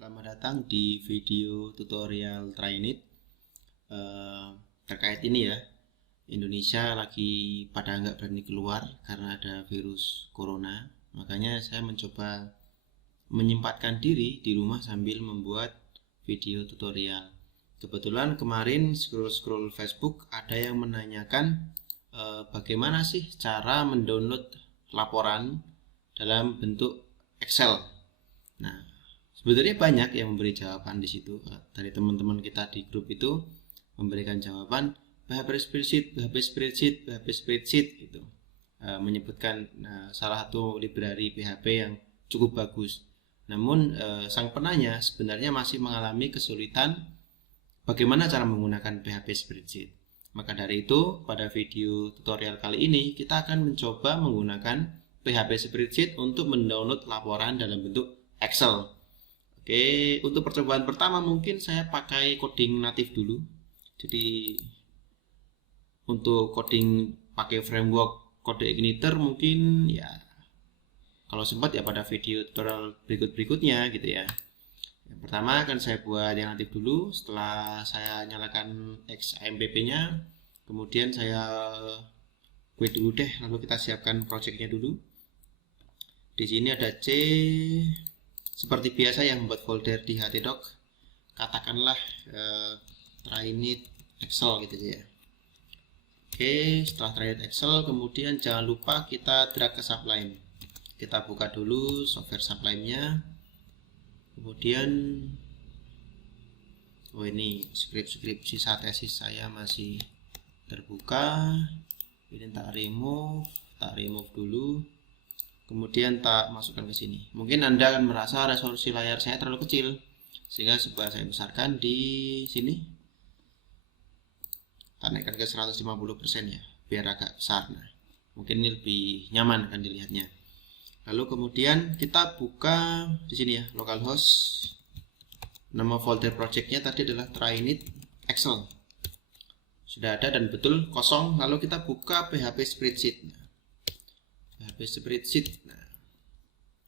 Selamat datang di video tutorial Trainit terkait ini ya. Indonesia lagi pada nggak berani keluar karena ada virus corona. Makanya saya mencoba menyempatkan diri di rumah sambil membuat video tutorial. Kebetulan kemarin scroll Facebook ada yang menanyakan bagaimana sih cara mendownload laporan dalam bentuk Excel. Nah, sebenarnya banyak yang memberi jawaban di situ. Dari teman-teman kita di grup itu memberikan jawaban PHP Spreadsheet gitu. Menyebutkan salah satu library PHP yang cukup bagus. Namun sang penanya sebenarnya masih mengalami kesulitan bagaimana cara menggunakan PHP Spreadsheet. Maka dari itu pada video tutorial kali ini kita akan mencoba menggunakan PHP Spreadsheet untuk mendownload laporan dalam bentuk Excel. Oke, untuk percobaan pertama mungkin saya pakai coding natif dulu. Jadi untuk coding pakai framework CodeIgniter mungkin ya kalau sempat ya pada video tutorial berikutnya gitu ya. Yang pertama akan saya buat yang natif dulu. Setelah saya nyalakan XAMPP-nya, kemudian saya quit dulu deh. Lalu kita siapkan projectnya dulu. Di sini ada C. Seperti biasa yang membuat folder di htdoc, katakanlah Trainit Excel gitu ya. Oke, setelah Trainit Excel, kemudian jangan lupa kita drag ke Sublime. Kita buka dulu software Sublime-nya. Kemudian, ini skrip sisa tesis saya masih terbuka. Ini tak remove dulu. Kemudian tak masukkan ke sini. Mungkin Anda akan merasa resolusi layar saya terlalu kecil, sehingga coba saya besarkan di sini. Tak naikkan ke 150% ya, biar agak besar. Nah, mungkin ini lebih nyaman akan dilihatnya. Lalu kemudian kita buka di sini ya, localhost. Nama folder projectnya tadi adalah Trainit Excel. Sudah ada dan betul kosong. Lalu kita buka PHP Spreadsheet. PHP Spreadsheet. Nah,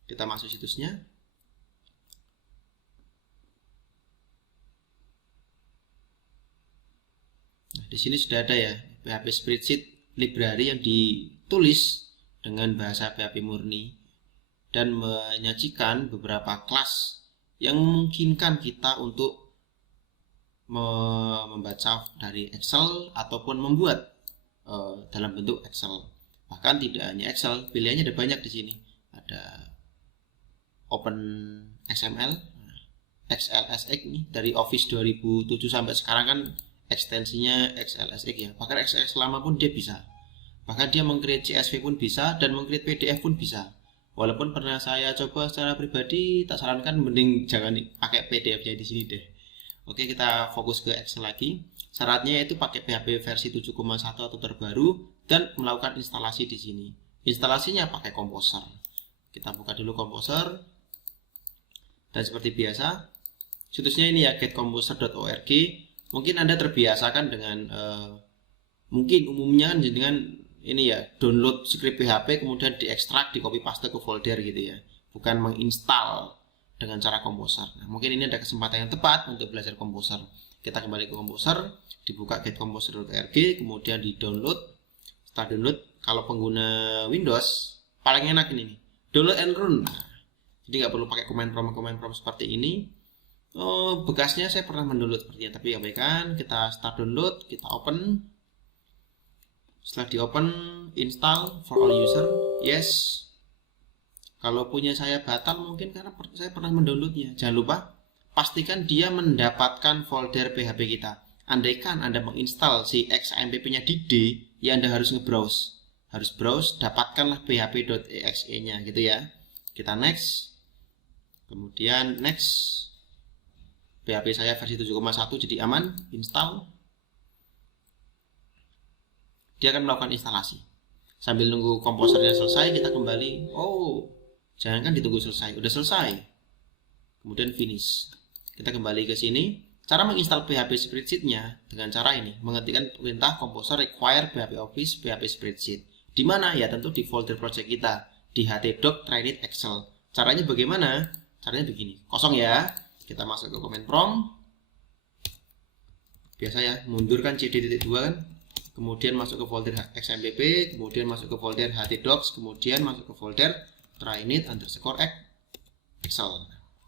kita masuk situsnya. Nah, di sini sudah ada ya PHP Spreadsheet library yang ditulis dengan bahasa PHP murni dan menyajikan beberapa kelas yang memungkinkan kita untuk membaca dari Excel ataupun membuat dalam bentuk Excel. Bahkan tidak hanya Excel, pilihannya ada banyak di sini. Ada Open XML, XLSX nih dari Office 2007 sampai sekarang kan ekstensinya XLSX ya. Bahkan XLSX lama pun dia bisa. Bahkan dia meng-create CSV pun bisa dan meng-create PDF pun bisa. Walaupun pernah saya coba secara pribadi, tak sarankan mending jangan pakai PDF-nya di sini deh. Oke, kita fokus ke Excel lagi. Syaratnya yaitu pakai PHP versi 7,1 atau terbaru dan melakukan instalasi di sini. Instalasinya pakai Composer. Kita buka dulu Composer. Dan seperti biasa, situsnya ini ya getcomposer.org. Mungkin Anda terbiasa kan dengan mungkin umumnya dengan ini ya download script PHP kemudian diekstrak, di copy paste ke folder gitu ya. Bukan menginstal dengan cara Composer. Nah, mungkin ini ada kesempatan yang tepat untuk belajar Composer. Kita kembali ke Composer, dibuka getcomposer.org, kemudian di download. Setelah download, kalau pengguna Windows paling enak ini nih, download and run. Nah, jadi nggak perlu pakai command prompt seperti ini. Bekasnya saya pernah mendownload sepertinya, tapi abaikan. Kita start download, kita open. Setelah di open, install for all user, yes. Kalau punya saya batal mungkin karena saya pernah mendownloadnya. Jangan lupa pastikan dia mendapatkan folder PHP kita. Andaikan Anda menginstal si XAMPP-nya di D, ya Anda harus nge-browse. Harus browse, dapatkanlah php.exe-nya gitu ya. Kita next. Kemudian next. PHP saya versi 7,1 jadi aman, install. Dia akan melakukan instalasi. Sambil nunggu komposernya selesai, kita kembali. Oh, jangan kan ditunggu selesai. Udah selesai. Kemudian finish. Kita kembali ke sini. Cara menginstal PHP Spreadsheet-nya dengan cara ini, mengetikkan perintah composer require PHP Office PHP Spreadsheet. Di mana? Ya tentu di folder project kita di htdoc Trainit Excel. Caranya bagaimana? Caranya begini. Kosong ya. Kita masuk ke command prompt. Biasa ya, mundur kan cd.2 kan, kemudian masuk ke folder xmpp, kemudian masuk ke folder htdocs, kemudian masuk ke folder trainit_excel.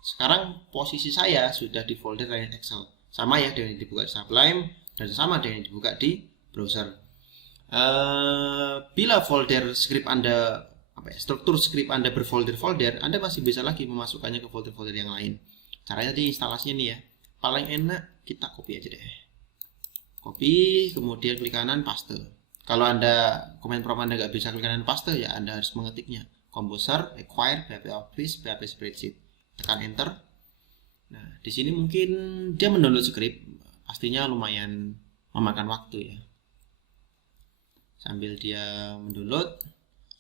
Sekarang posisi saya sudah di folder Trainit Excel, sama ya dengan yang dibuka di Sublime dan sama dengan yang dibuka di browser. Bila folder script Anda, struktur script Anda berfolder-folder, Anda masih bisa lagi memasukkannya ke folder-folder yang lain. Caranya di instalasinya nih ya, paling enak kita copy aja deh. Copy, kemudian klik kanan paste. Kalau Anda command prompt Anda nggak bisa klik kanan paste, ya Anda harus mengetiknya. Composer, acquire, PHP Office, PHP Spreadsheet. Tekan enter. Nah, di sini mungkin dia mendownload script, pastinya lumayan memakan waktu ya. Sambil dia mendownload,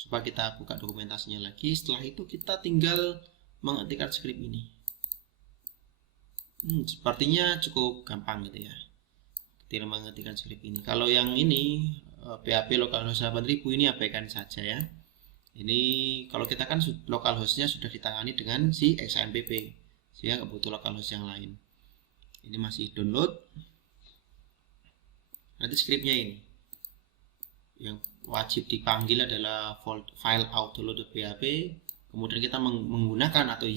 coba kita buka dokumentasinya lagi. Setelah itu kita tinggal mengetikkan script ini. Sepertinya cukup gampang gitu ya. Tinggal mengetikkan script ini. Kalau yang ini PHP localhost 8000 ini abaikan saja ya. Ini kalau kita kan localhostnya sudah ditangani dengan si xmpp, sehingga nggak butuh localhost yang lain. Ini masih download. Nanti scriptnya ini yang wajib dipanggil adalah file autoload.php. Kemudian kita menggunakan atau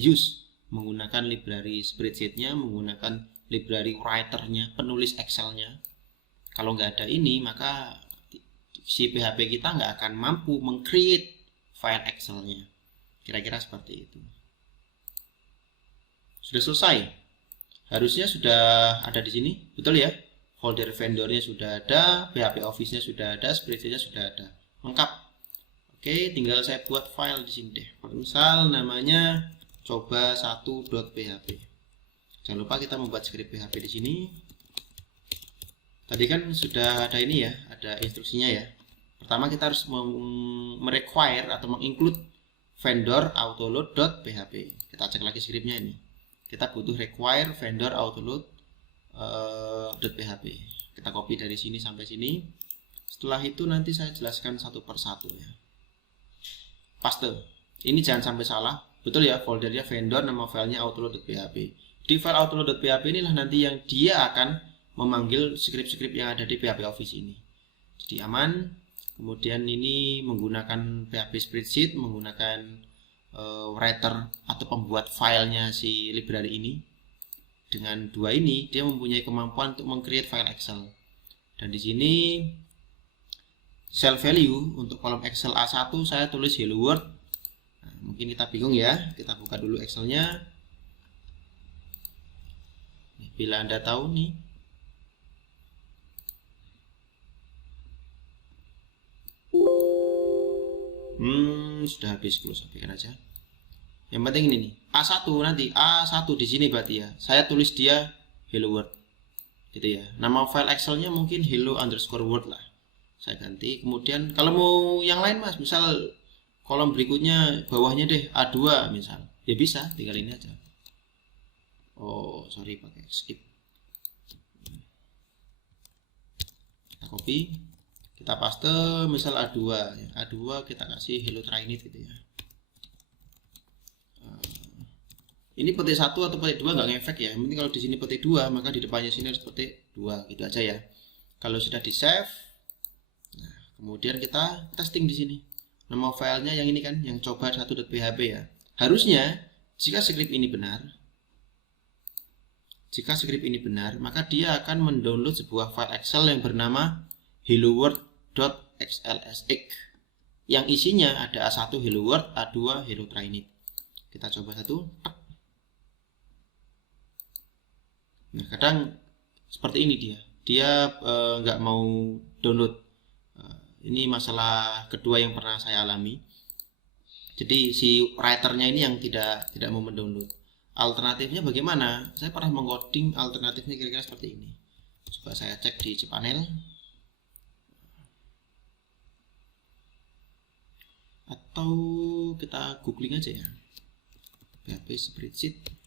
menggunakan library spreadsheetnya, menggunakan library writernya, penulis Excelnya. Kalau nggak ada ini, maka si PHP kita nggak akan mampu meng-create file Excelnya. Kira-kira seperti itu. Sudah selesai. Harusnya sudah ada di sini, betul ya? Folder vendornya sudah ada, PHP Office-nya sudah ada, spreadsheet-nya sudah ada, lengkap. Oke, tinggal saya buat file di sini deh. Misal namanya coba1.php. Jangan lupa kita membuat script PHP di sini. Tadi kan sudah ada ini ya, ada instruksinya ya. Pertama kita harus merequire atau menginclude vendor autoload.php. Kita cek lagi scriptnya ini. Kita butuh require vendor autoload.php. Kita copy dari sini sampai sini. Setelah itu nanti saya jelaskan satu persatu ya. Paste. Ini jangan sampai salah. Betul ya, foldernya vendor, nama filenya autoload.php. Di file autoload.php inilah nanti yang dia akan memanggil script-script yang ada di PHP Office ini. Jadi aman. Kemudian ini menggunakan PHP Spreadsheet, menggunakan writer atau pembuat filenya si library ini. Dengan dua ini dia mempunyai kemampuan untuk meng-create file Excel. Dan di sini cell value untuk kolom Excel A1 saya tulis hello world. Nah, mungkin kita bingung ya, kita buka dulu Excelnya. Bila Anda tahu nih, sudah habis, close kan aja. Yang penting ini nih, A1 nanti A1 di sini berarti ya. Saya tulis dia hello world. Gitu ya. Nama file Excelnya mungkin hello_world lah. Saya ganti. Kemudian kalau mau yang lain Mas, misal kolom berikutnya bawahnya deh A2 misal. Ya bisa, tinggal ini aja. Oh, sorry pakai skip. Kita copy, kita paste misal A2 ya. A2 kita kasih hello trainit gitu ya. Ini petik 1 atau petik 2 nggak ngefek ya. Yang penting kalau di sini petik 2, maka di depannya sini harus petik 2 gitu aja ya. Kalau sudah di save, nah, kemudian kita testing di sini. Nama filenya yang ini kan, yang coba1.php ya. Harusnya jika script ini benar, maka dia akan mendownload sebuah file Excel yang bernama helloworld.xlsx yang isinya ada A1 hello world, A2 hello trainit. Kita coba satu. Nah, kadang seperti ini dia nggak mau download. Ini masalah kedua yang pernah saya alami. Jadi si writernya ini yang tidak mau mendownload. Alternatifnya bagaimana? Saya pernah mengcoding alternatifnya kira-kira seperti ini. Coba saya cek di cPanel. Atau kita googling aja ya. PHP Spreadsheet.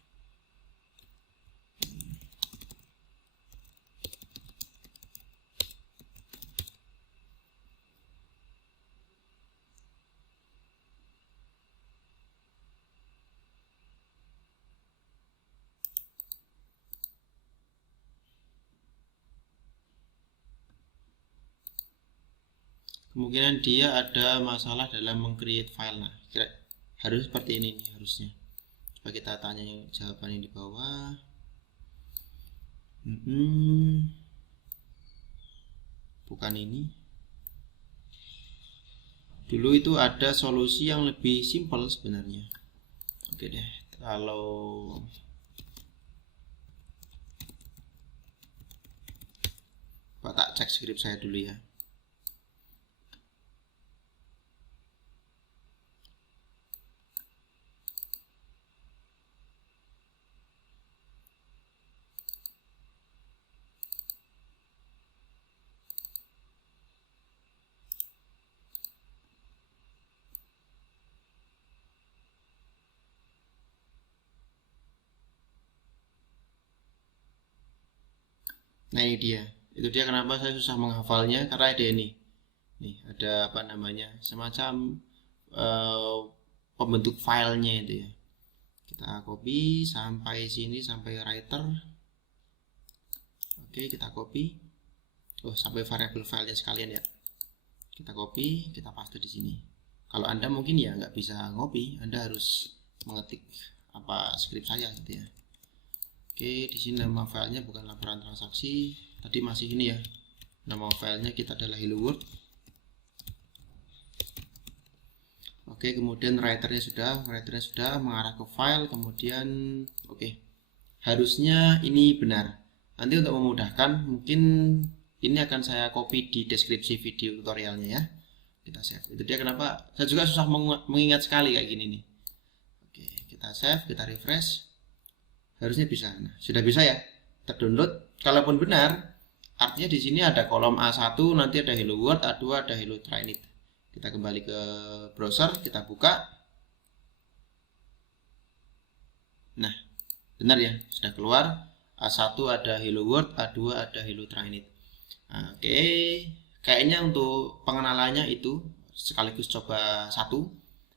kemungkinan dia ada masalah dalam meng-create file. Nah, harus seperti ini nih harusnya. Coba kita tanya jawabannya di bawah. Bukan ini. Dulu itu ada solusi yang lebih simpel sebenarnya. Oke deh, kalau tak cek skrip saya dulu ya. Nah ini dia, itu dia kenapa saya susah menghafalnya, karena ada ini, nih ada apa namanya, semacam pembentuk filenya itu ya. Kita copy sampai sini, sampai writer. Oke, kita copy. Oh, sampai variabel filenya sekalian ya. Kita copy, kita paste di sini. Kalau Anda mungkin ya nggak bisa ngopi, Anda harus mengetik apa skrip saya gitu ya. Oke, di sini nama filenya bukan laporan transaksi, tadi masih ini ya. Nama filenya kita adalah hello world. Oke, kemudian writernya sudah mengarah ke file, kemudian oke. Harusnya ini benar. Nanti untuk memudahkan, mungkin ini akan saya copy di deskripsi video tutorialnya ya. Kita save. Itu dia kenapa saya juga susah mengingat sekali kayak gini nih. Oke, kita save, kita refresh. Harusnya bisa. Nah, sudah bisa ya. Terdownload. Kalaupun benar, artinya di sini ada kolom A1, nanti ada hello world, A2 ada hello trainit. Kita kembali ke browser, kita buka. Nah, benar ya, sudah keluar. A1 ada hello world, A2 ada hello trainit. Nah, oke, kayaknya untuk pengenalannya itu sekaligus coba satu.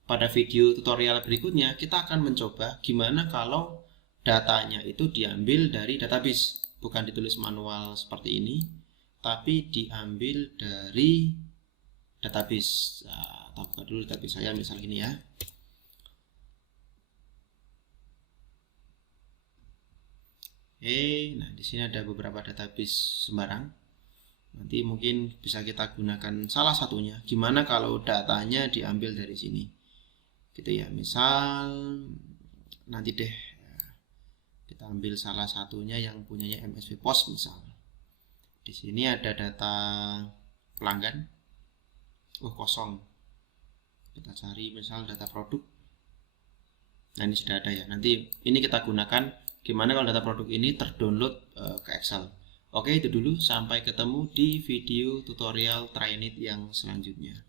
Pada video tutorial berikutnya kita akan mencoba gimana kalau datanya itu diambil dari database, bukan ditulis manual seperti ini, tapi diambil dari database. Nah, kita buka dulu database saya misal gini ya. Nah di sini ada beberapa database sembarang. Nanti mungkin bisa kita gunakan salah satunya. Gimana kalau datanya diambil dari sini? Gitu ya. Misal nanti deh kita ambil salah satunya yang punyanya MSV Post misal. Di sini ada data pelanggan. Kosong. Kita cari misal data produk. Nah ini sudah ada ya. Nanti ini kita gunakan gimana kalau data produk ini terdownload ke Excel. Oke, itu dulu. Sampai ketemu di video tutorial Trainit yang selanjutnya.